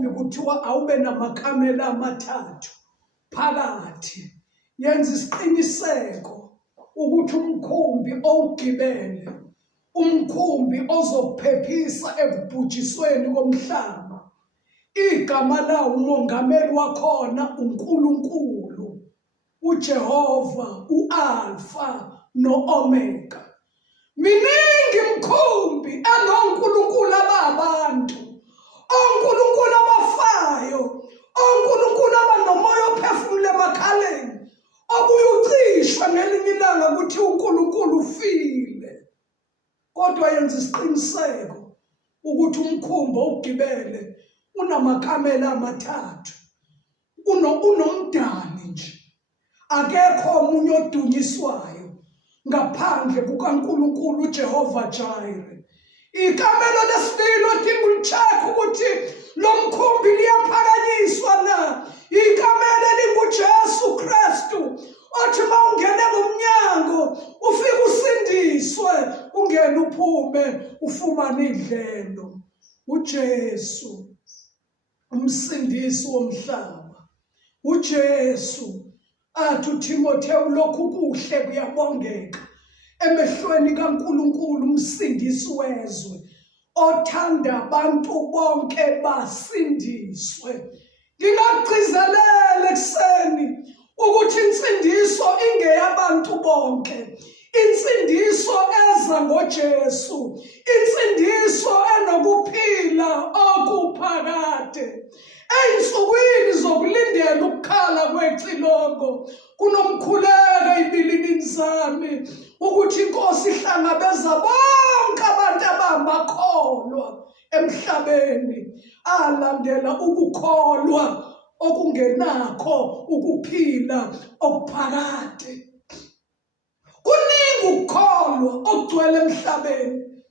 umkhumbi kuthiwa awube namakamela amathathu phakathi. Yenza isiqiniseko ukuthi umkhumbi owugibele, umkhumbi ozophephisa ekubhujisweni komhlaba. Igama lawo umongameli wakhona uNkulunkulu, uJehova, uAlfa noOmega. Miningi imkhumbi anoNkulunkulu ababantu, oNkulunkulu abafayo, oNkulunkulu abanomoya ophefumula emakhaleni, obuye ucishwe ngelinye ilanga ukuthi uNkulunkulu ufile. Kodwa yenza isiqiniseko ukuthi umkhumbi owugibele unamakamela amathathu, unomdani nje. Akekho omunye odunyiswayo ngaphandle kukaNkulunkulu uJehova Jireh. Ikamelo lesibili odinga ulicheck ukuthi lo mkhumbi liyaphakanyiswa na, ikamelo elinguJesu Kristu. Othi uma ungene ngomnyango ufike usindiswe, ungene uphume ufumane idlelo. uJesu umsindisi womhlaba, uJesu. Athi uTimotheo lokhu kuhle kuyabongeka emehlweni kaNkulunkulu, umsindisi wezwe, othanda abantu bonke basindiswe. Ngingagcizelela ekseni ukuthi insindiso ingeyabantu bonke, insindiso eza ngoJesu, insindiso enokuphila okuphakade. Ey'nsukwini zokulindela ukukhala kwecilongo kunomkhuleko ey'bilini zami ukuthi iNkosi ihlangabeza bonke abantu abangamakholwa emhlabeni alandela ukukholwa okungenakho ukuphila okuphakade. Kuningi ukukholwa okugcwele emhlabeni,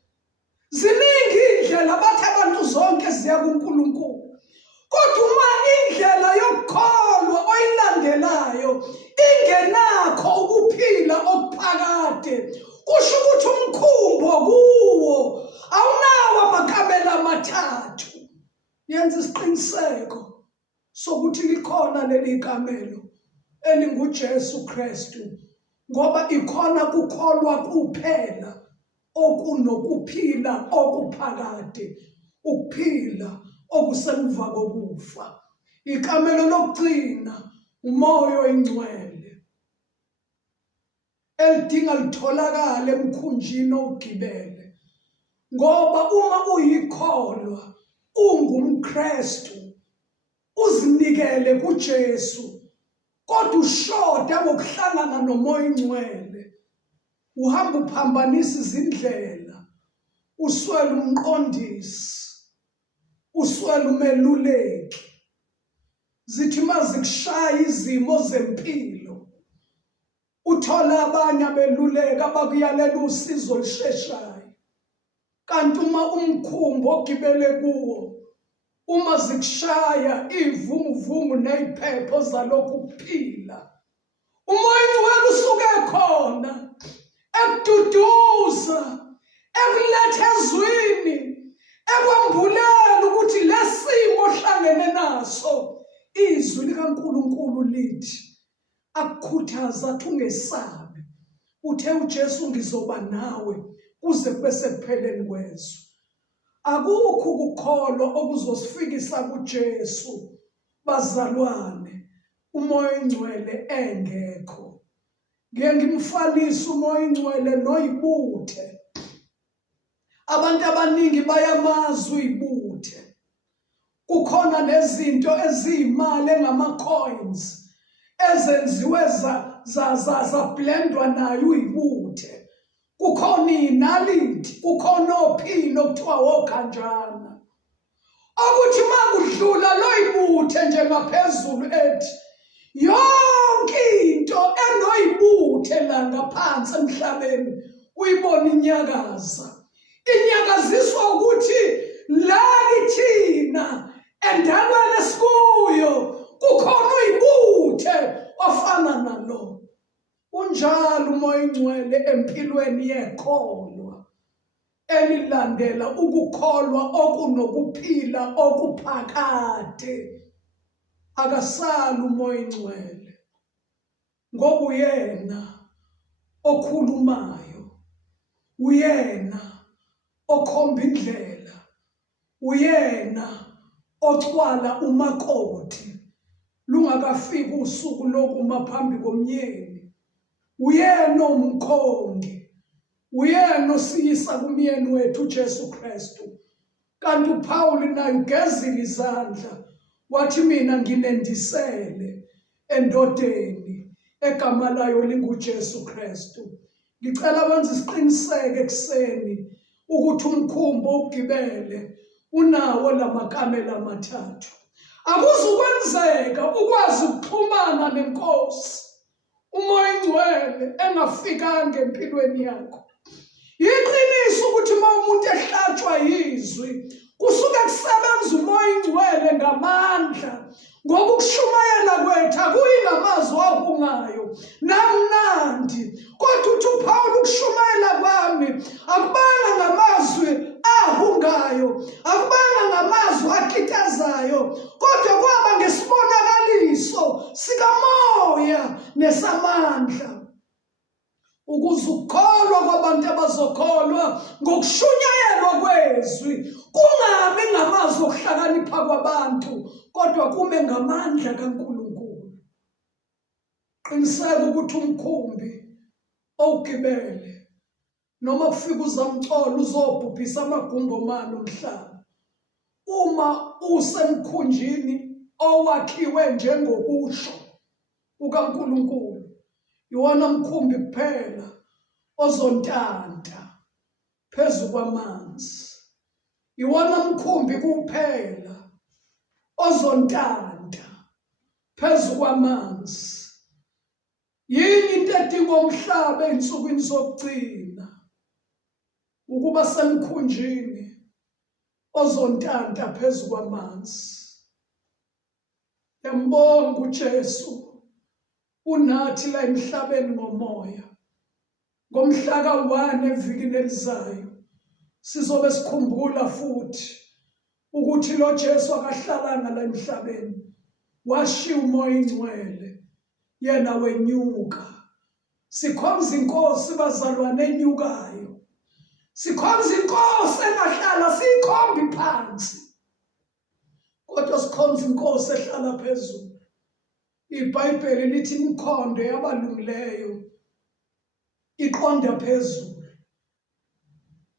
ziningi indlela bathi abantu zonke ziya kuNkulunkulu. Kodwa uma indlela yokukholwa oyilandelayo ingenakho ukuphila okuphakade, kusho ukuthi umkhumbo kuwo awunawo amakamela amathathu. Yenza isiqiniseko sokuthi likhona leli kamelo elinguJesu Kristu, ngoba ikhona kukholwa kuphela okunokuphila okuphakade, ukuphila okusemva kokufa. Ikamelo lokugcina umoya oyingcwele elidinga litholakala emkhunjini owugibele, ngoba uma uyikholwa ungumKristu uzinikele kuJesu, kodwa ushoda ngokuhlangana nomoya oyingcwele, uhamba uphambanisa izindlela, uswele umqondisi, uswele umeluleki. Zithi mazikushaya izimo zempilo uthola abanye abeluleki abakuyalela usizo olisheshayo, kanti uma umkhumbi ogibele kuwo, uma zikushaya ivunguvungu neyiphepho zalokhu kuphila, umoya oyingcwele usuke khona ekududuza, ekuletha ezwini, ekwambulela ukuthi lesimo ohlangene naso izwi likaNkulunkulu lithi akukhuthaza athi ungesabi, uthe uJesu ngizoba nawe kuze kube sekupheleni kwezwe. Akukho ukukholwa okuzosifikisa kuJesu bazalwane umoya oyingcwele engekho. Ngeke ngimfanise umoya oyingcwele noyibuthe. Abantu abaningi bayamazi uyibuthe. Kukhona nezinto eziyimali engama-coins ezenziwe zablendwa nayo uyibuthe. Kukhona inaliti, kukhona ophilo okuthiwa wokhanjana, okuthi makudlula loyibuthe nje ngaphezulu ethi yonke into enoyibuthe la ngaphansi emhlabeni uyibona inyakaza. Inyakaziswa ukuthi la kithina endaweni esikuyo kukhona uyibuthe ofana nalo. Unjalo umoya oyingcwele empilweni yekholwa. elilandela ukukholwa okunokuphila okuphakade. Akasali umoya ingcwele, ngoba uyena okhulumayo, uyena okhomba indlela, uyena oxwala umakoti lungakafiki usuku lokuma phambi komyeni. Uyena umkhongi, uyena osiyisa kumyeni wethu uJesu Kristu. Kanti uPaul naye ugezile izandla wathi mina nginendisele endodeni egama layo linguJesu Kristu. Ngicela wenze isiqiniseke ekseni ukuthi umkhumbi ugibele unawo lamakamela amathathu. Akuzukwenzeka ukwazi ukuxhumana nenkosi umoya ingcwele engafikanga empilweni yakho. Yiqiniso ukuthi uma umuntu ehlatshwa yizwi kusuke kusebenza umoya ingcwele ngamandla, ngoba ukushumayela kwethu akuyi ngamazwi ahungayo namnandi, kodwa uthi uPaul ukushumayela kwami akubanga ngamazwi ahungayo, akubanga ngamazwi akitazayo, kodwa kwaba ngesibonakaliso sikamoya nesamandla, ukuze ukukholwa kwabantu abazokholwa ngokushunyayelwa kwezwi kungabi ngamazwi okuhlakanipha kwabantu, kodwa kube ngamandla kaNkulunkulu. Qiniseka ukuthi umkhumbi owugibele noma kufika uzamcola uzobhubhisa amagumbomane omhlaba, uma usemkhunjini owakhiwe njengokusho kukaNkulunkulu, iwona mkhumbi kuphela ozontanta phezu kwamanzi. Iwona mkhumbi kuphela ozontanta phezu kwamanzi. Yini into edinga umhlaba ey'nsukwini zokugcina? Ukuba semkhunjini ozontanta phezu kwamanzi. Yambonga uJesu unathi la emhlabeni ngomoya. Ngomhla ka-1 evikini elizayo sizobe sikhumbula futhi ukuthi lo Jesu akahlalanga la emhlabeni, washiya umoya ingcwele, yena wenyuka. Sikhonza inkosi bazalwane enyukayo, sikhonza inkosi engahlala siyikhombi phansi, kodwa sikhonza inkosi ehlala phezulu. iBhayibheli lithi imikhondo yabalungileyo iqonda phezulu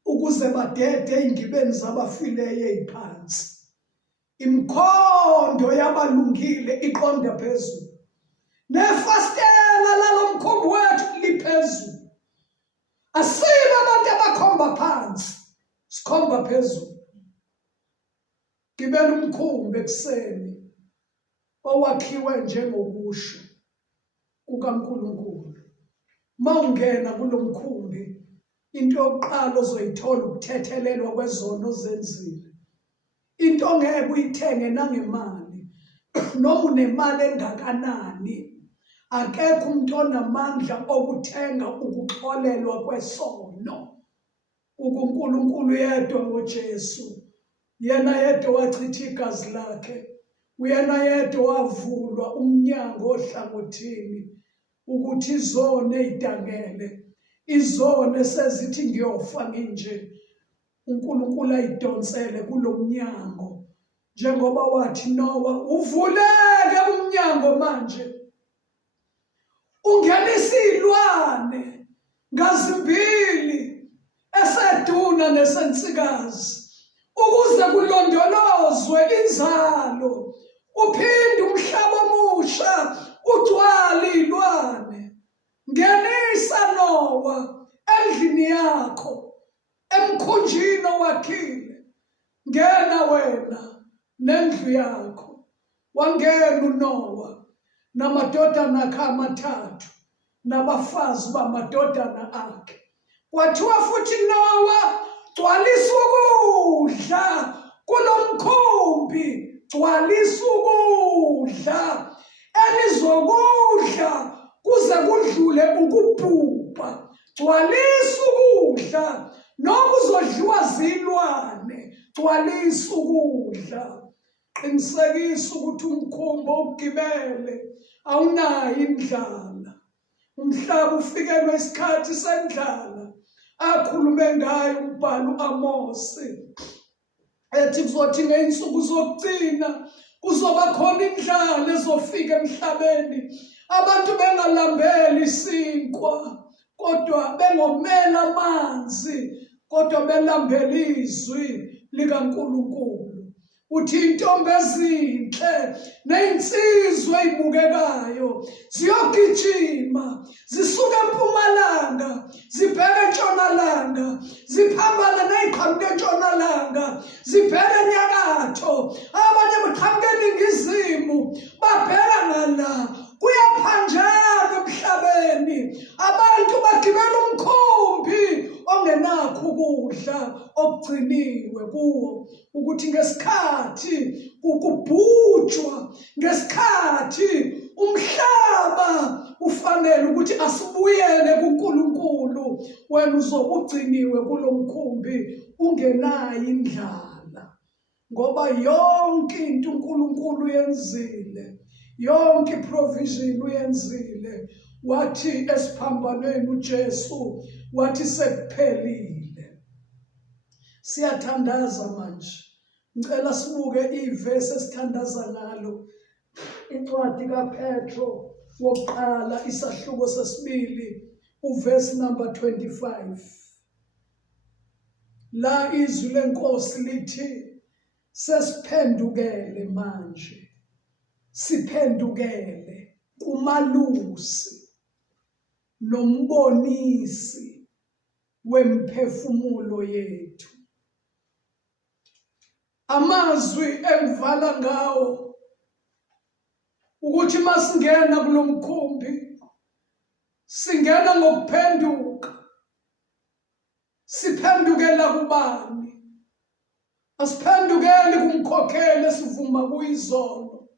ukuze badede ey'ngibeni zabafileyo ey'phansi. Imikhondo yabalungile iqonda phezulu, nefastela lalo mkhumbi wethu liphezulu. Asibe abantu abakhomba phansi, sikhomba phezulu. Gibela umkhumbi ekuseni owakhiwe njengokusho kukaNkulunkulu. Mawungena kulo mkhumbi, into yokuqala ozoyithola ukuthethelelwa kwezono ozenzile. Into ongeke uyithenge nangemali, noma unemali engakanani. Akekho umuntu onamandla okuthenga ukuxolelwa kwesono. UNkulunkulu yedwa ngoJesu, yena yedwa wachitha igazi lakhe, uyena yedwa wavulwa umnyango ohlangothini ukuthi izona ey'dangele, izona esezithi ngiyofa nginje, uNkulunkulu ayidonsele kulo mnyango. Njengoba wathi Noah, uvuleke umnyango manje, ungenisa iy'lwane ngazimbili, eseduna nesensikazi, ukuze kulondolozwe inzalo, uphinde umhlaba omusha ugcwale iy'lwane. Ngenisa Noah endlini yakho, emkhunjini owakhile. Ngena wena nendlu yakho. Wangena uNoah namadodana akhe amathathu nabafazi bamadodana akhe. Kwathiwa futhi Noah, gcwalisa ukudla kulo mkhumbi, gcwalisa ukudla, elizokudla kuze kudlule ukubhubha. Gcwalisa ukudla nokuzodliwa zilwane gcwalisa ukudla. Qinisekisa ukuthi umkhumbi ogibele awunayo indlala. Umhlaba ufikelwe isikhathi sendlala akhulume ngayo umbhalo uAmosi, ethi kuzothi ngeinsuku zokugcina kuzoba khona indlala ezofika emhlabeni, abantu bengalambeli isinkwa kodwa bengomela amanzi, kodwa belambela izwi likaNkulunkulu. Uthi intombi ezinhle neinsizwa ezibukekayo ziyogijima zisuka empumalanga zibheke entshonalanga, ziphambana neziqhamuka entshonalanga zibheke enyakatho, abanye beqhamuka eningizimu babheka ngala. Kuyaphanjana emhlabeni, abantu bagibela umkhumbi ongenakho ukudla okugciniwe kuwo, ukuthi ngesikhathi kubhujwa, ngesikhathi umhlaba ufanele ukuthi asibuyele kuNkulunkulu, wena uzobe ugciniwe kulo mkhumbi ungenayo indlala, ngoba yonke into uNkulunkulu yenzile, yonke provision uyenzile. Wathi esiphambanweni uJesu wathi sekuphelile. Siyathandaza manje, ngicela sibuke ivesi esithandaza ngalo, incwadi kaPetro wokuqala isahluko sesibili uvesi number 25. La izwi lenkosi lithi sesiphendukele manje, siphendukele kumalusi nombonisi wemphefumulo yethu. Amazwi engivala ngawo ukuthi masingena kulo mkhumbi singena ngokuphenduka. Siphendukela kubani? Asiphendukeli kumkhokheli esivuma kuyizono,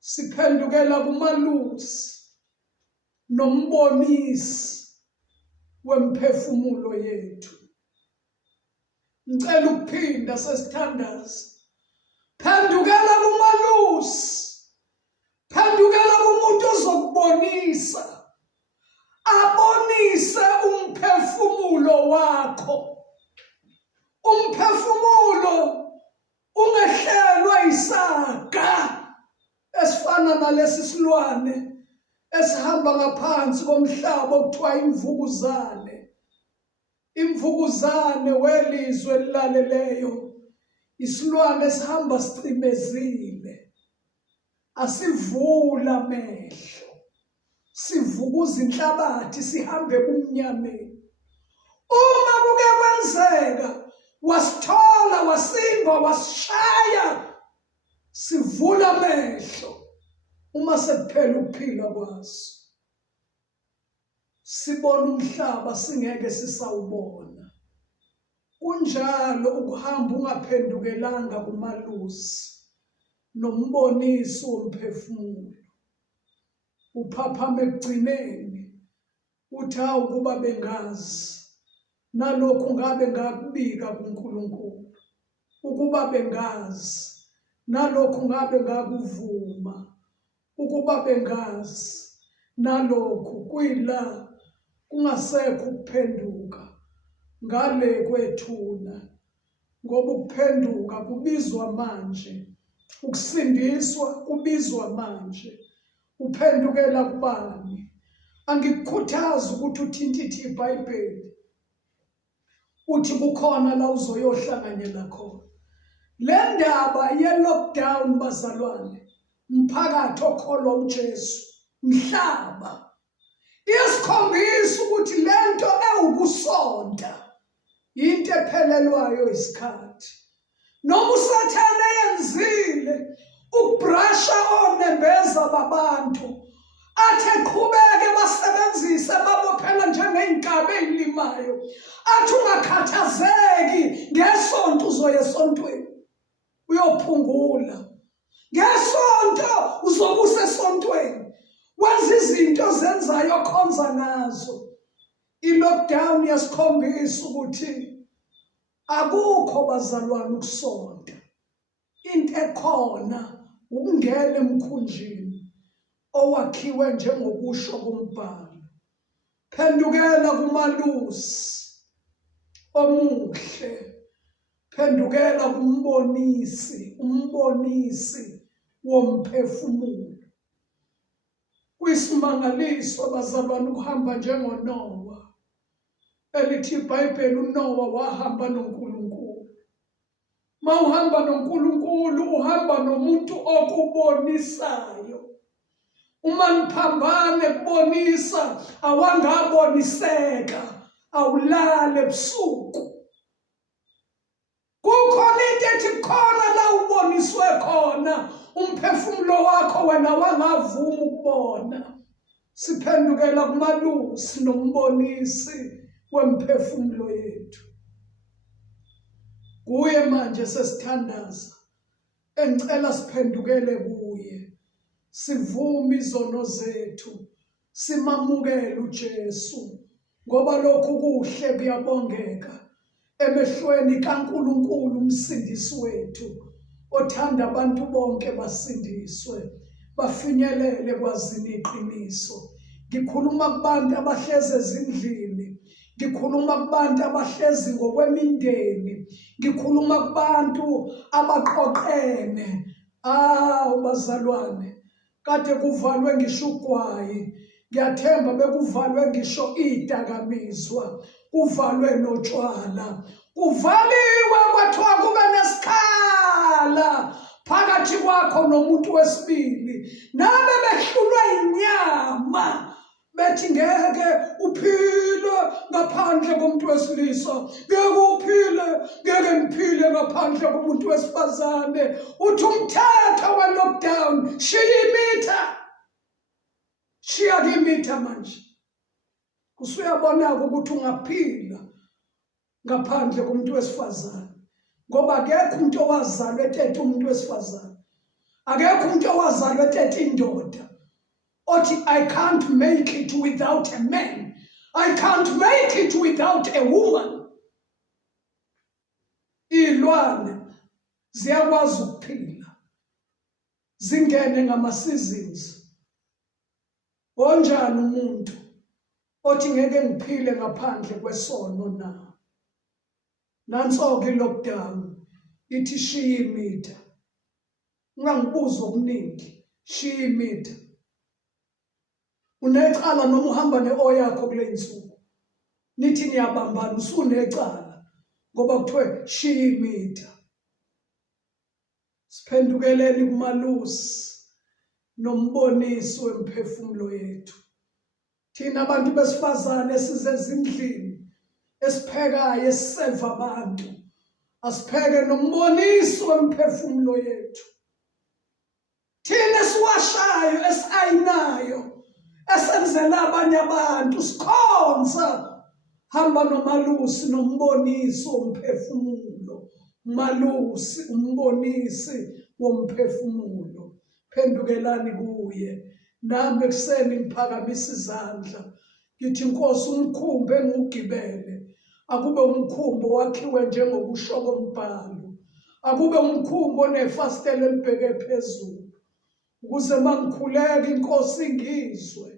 siphendukela kumalusi nombonisi wemphefumulo yethu. Ngicela ukuphinda sesithandaza. Phendukela kumalusi, phendukela kumuntu ozokubonisa, abonise umphefumulo wakho. Umphefumulo ungehlelwa isaga esifana nalesi silwane esihamba ngaphansi komhlaba okuthiwa imvukuzane. Imvukuzane welizwe elilaleleyo isilwane esihamba sicimezile, asivula amehlo, sivukuza inhlabathi sihambe kumnyameni. Uma kuke kwenzeka wasithola, wasimba, wasishaya, sivula amehlo. Uma sekuphela ukuphila kwaso, sibona umhlaba singeke sisawubona. Kunjalo ukuhamba ungaphendukelanga kumalusi nombonisi womphefumulo. Uphaphama ekugcineni uthi hawu kuba bengazi nalokhu ngabe ngakubika kuNkulunkulu, ukuba bengazi nalokhu ngabe ngakuvuma, ukuba bengazi nalokhu. Kuyila kungasekho ukuphenduka ngale kwethuna, ngoba ukuphenduka kubizwa manje, ukusindiswa kubizwa manje. Uphendukela kubani? Angikukhuthaza ukuthi uthintithe iBhayibheli uthi kukhona la uzoyohlanganyela khona. Le ndaba ye-lockdown bazalwane, umphakathi okholwa uJesu, mhlaba, iyasikhombisa ukuthi lento ewukusonta into ephelelwayo isikhathi. Noma uSathane yenzile ukubrasha onembeza babantu, athi qhubeke basebenzise babophela njengey'nkabi ey'limayo, athi ungakhathazeki, ngesonto uzoya esontweni uyophungula, ngesonto uzobe usesontweni wenza izinto zenzayo khonza ngazo. I-lockdown yasikhombisa ukuthi akukho bazalwane ukusonta. Into ekhona ukungena emkhunjini owakhiwe njengokusho kombhalo. Phendukela kumalusi omuhle. Phendukela umbonisi womphefumulo. Kuyisimangaliso bazalwane ukuhamba njengoNowa. Elithi iBhayibheli uNowa wahamba noNkulunkulu. Ma uhamba noNkulunkulu uhamba nomuntu okubonisayo. Uma niphambane kubonisa awangaboniseka awulale ebusuku. Kukhona into ethi khona la uboniswe khona umphefumulo wakho wena wangavuma ukubona. Siphendukela kumalusi nombonisi wemphefumulo yethu. Kuye manje sesithandaza. Engicela siphendukele kuye. Sivume izono zethu. Simamukele uJesu. Ngoba lokhu kuhle kuyabongeka emehlweni kaNkulunkulu umsindisi wethu. Othanda abantu bonke basindiswe. Bafinyelele kwazini iqiniso. Ngikhuluma kubantu abahleze ezindlini. Ngikhuluma kubantu abahlezi ngokwemindeni. Ngikhuluma kubantu abaqoqene. Bazalwane. Kade kuvalwe ngisho ugwayi. Ngiyathemba bekuvalwe ngisho idakamizwa. Kuvalwe notshwala. Kuvaliwe kwathiwa kube nesikhala phakathi kwakho nomuntu wesibili. Nabe behlulwa inyama. Bethi ngeke uphile ngaphandle komuntu wesilisa. Ngeke uphile, ngeke ngiphile ngaphandle komuntu wesifazane. Uthi umthetho we-lockdown, shiya imitha. Shiya imitha manje. Usuyabona ukuthi ungaphila ngaphandle komuntu wesifazane. Ngoba akekho umuntu owazalwa ethethe umuntu wesifazane. Akekho umuntu owazalwa ethethe indoda. Othi I can't make it without a man. I can't make it without a woman. Ilwane ziyakwazi ukuphila. Zingene ngama-seasons. Onjani umuntu othi ngeke ngiphile ngaphandle kwesono na? Nanso-ke i-lockdown ithi shiya imitha. Ungangibuza okuningi. Shiya imitha. Unecala noma uhamba ne-o yakho kule nsuku. Nithi niyabambana usunecala. Ngoba kuthiwe shiya imitha. Siphendukeleni kumalusi nombonisi wemphefumulo yethu. Thina abantu besifazane esizezindlini esiphekayo esiseva abantu. Asipheke nombonisi wemphefumulo yethu. Thina esiwashayo esayinayo. Esenzela abanye abantu sikhonza. Hamba nomalusi nombonisi womphefumulo. Malusi umbonisi womphefumulo. Phendukelani kuye. Nami ekuseni ngiphakamisa izandla. Ngithi Nkosi umkhumbi engugibele. Akube umkhumbi wakhiwe njengokusho kombhalo. Akube umkhumbi onefastela elibheke phezulu. Ukuze mangikhuleka Inkosi ingizwe.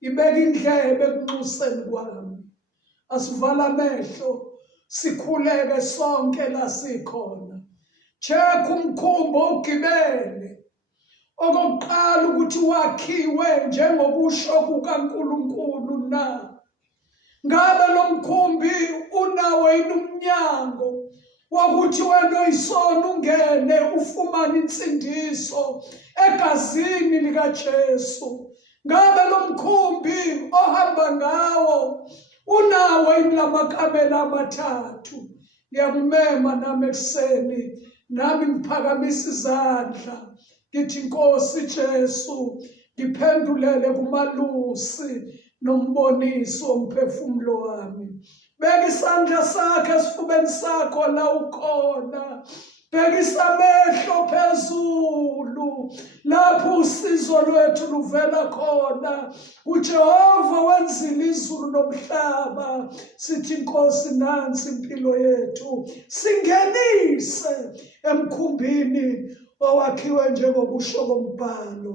Ibeka indlebe ekunxuseni kwami. Asivala amehlo. Sikhuleke sonke la sikhona. Check umkhumbi ogibele. Okokuqala ukuthi wakhiwe njengokusho kukaNkulunkulu na. Ngabe lo mkhumbi unawo yini umnyango wokuthi wena oyisono ungene ufumane insindiso egazini likaJesu? Ngabe lo mkhumbi ohamba ngawo unawo yini lamakamela amathathu? Ngiyamema nami ekuseni, nami ngiphakamisa izandla. Ngithi Nkosi Jesu, ngiphendulele kumalusi nombonisi womphefumulo wami. Beka isandla sakhe esifubeni sakho la ukhona. Beka amehlo phezulu. lapho usizo lwethu luvela khona. uJehova wenzile izulu nomhlaba. Sithi Nkosi nansi impilo yethu, singenise emkhumbini owakhiwe njengokusho kombhalo.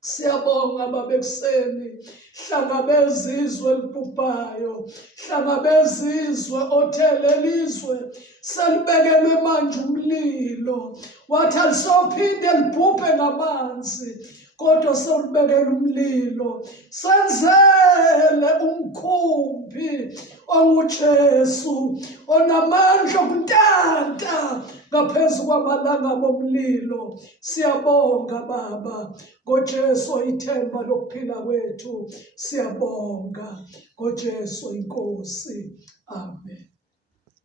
Siyabonga babekuseni, hlangabezizwe elibhubhayo, hlangabezizwe othelelizwe selibekelwe manje umlilo. Wathi alisophinde libhubhe ngamanzi, kodwa sewulibekela umlilo. Senzele umkhumbi onguJesu, onamandla okuntanta ngaphezu kwamalanga bomlilo. Siyabonga Baba, ngoJesu ithemba lokuphila kwethu. Siyabonga ngoJesu inkosi. Amen.